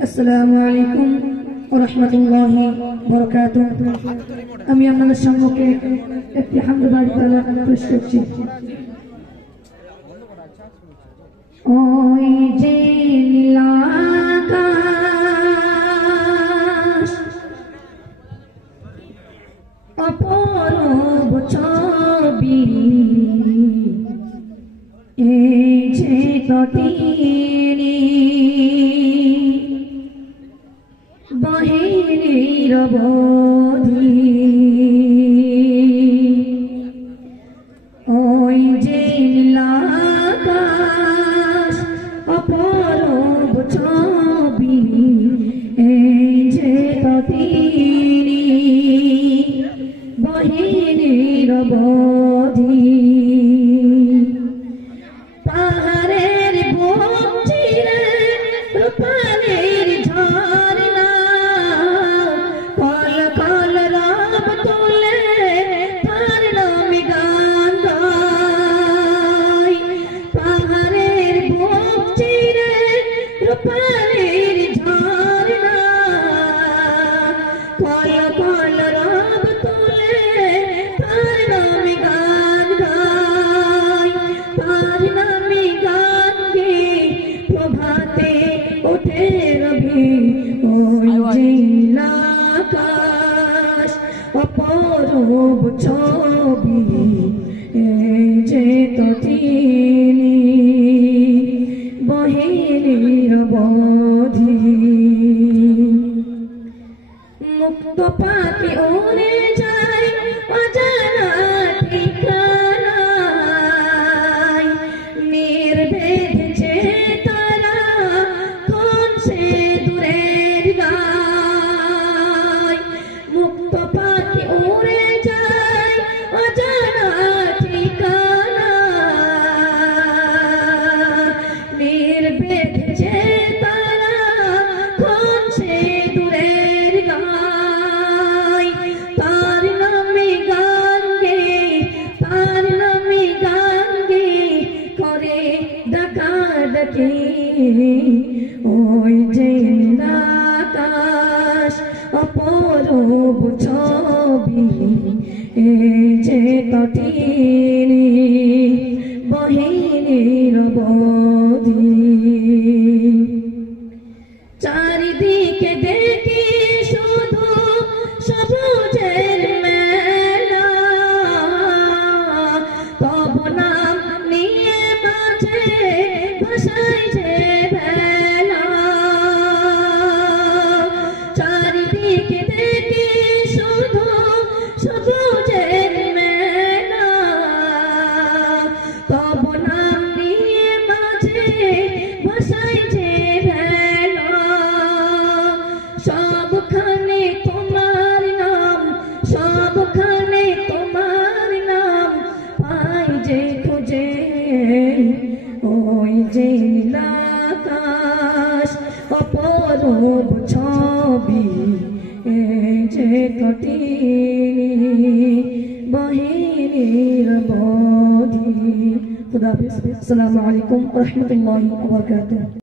আসসালামু আলাইকুম ওয়া রাহমাতুল্লাহি ওয়া বারাকাতুহু। আমি আপনাদের সম্মুখে একটি হামদ বাড়ি পেশ করছি। ওই যে নীলাকাশ অপরূপ ছবি, এই যে তটিনী বাহিনীর বধি, ওই যে নীলাকাশ অপরূপ ছবি, এই যে তটিনী বাহিনীর বধি। পাহাড়ের বুক চিরে রূপালীর ঝর্ণা, কল কল রব তুলে তার নামে গান গায়। পাহাড়ের বুক চিরে রূপালীর ঝর্ণা, কল কল রব তুলে তার নামে গান গায়। তার নামে গান গে প্রভাতে ওঠে রবি, ওই যে নীলাকাশ অপরূপ ছবি, এই যে তটিনী বাহিনীর বধি। মুক্ত পাখি উড়ে যায় অজানা ঠিকানায়, নির্ভেদ যে তারা কোন সে দূরের গায়। মুক্ত পাখি উড়ে যায় অজানা ঠিকানায়, নির্ভেদ যে তারা কোন সে দূরের গায়। তার নামে গান গে, তার নামে গান গে করে ডাকাডাকি, ওই যে নীলাকাশ অপরূপ ছবি, এই যে তটিনী বাহিনীর বধি। চারিদিকে দেখি শুধু সবুজের মেলা, তব নাম নিয়ে মাঝে ভাসায় যে ভেলা। চারিদিকে দেখি শুধু সবুজের মেলা, তব নাম নিয়ে মাঝে ভাসায় যে ভেলা। সবখানে তোমার নাম, সবখানে তোমার নাম পাই যে খুঁজে, ওই যে নীলাকাশ অপরূপ ছবি, এই যে তটিনী বাহিনীর বধি। খুদা হাফেজ। আসসালামু আলাইকুম ওয়া রাহমাতুল্লাহি ওয়া বারাকাতুহু।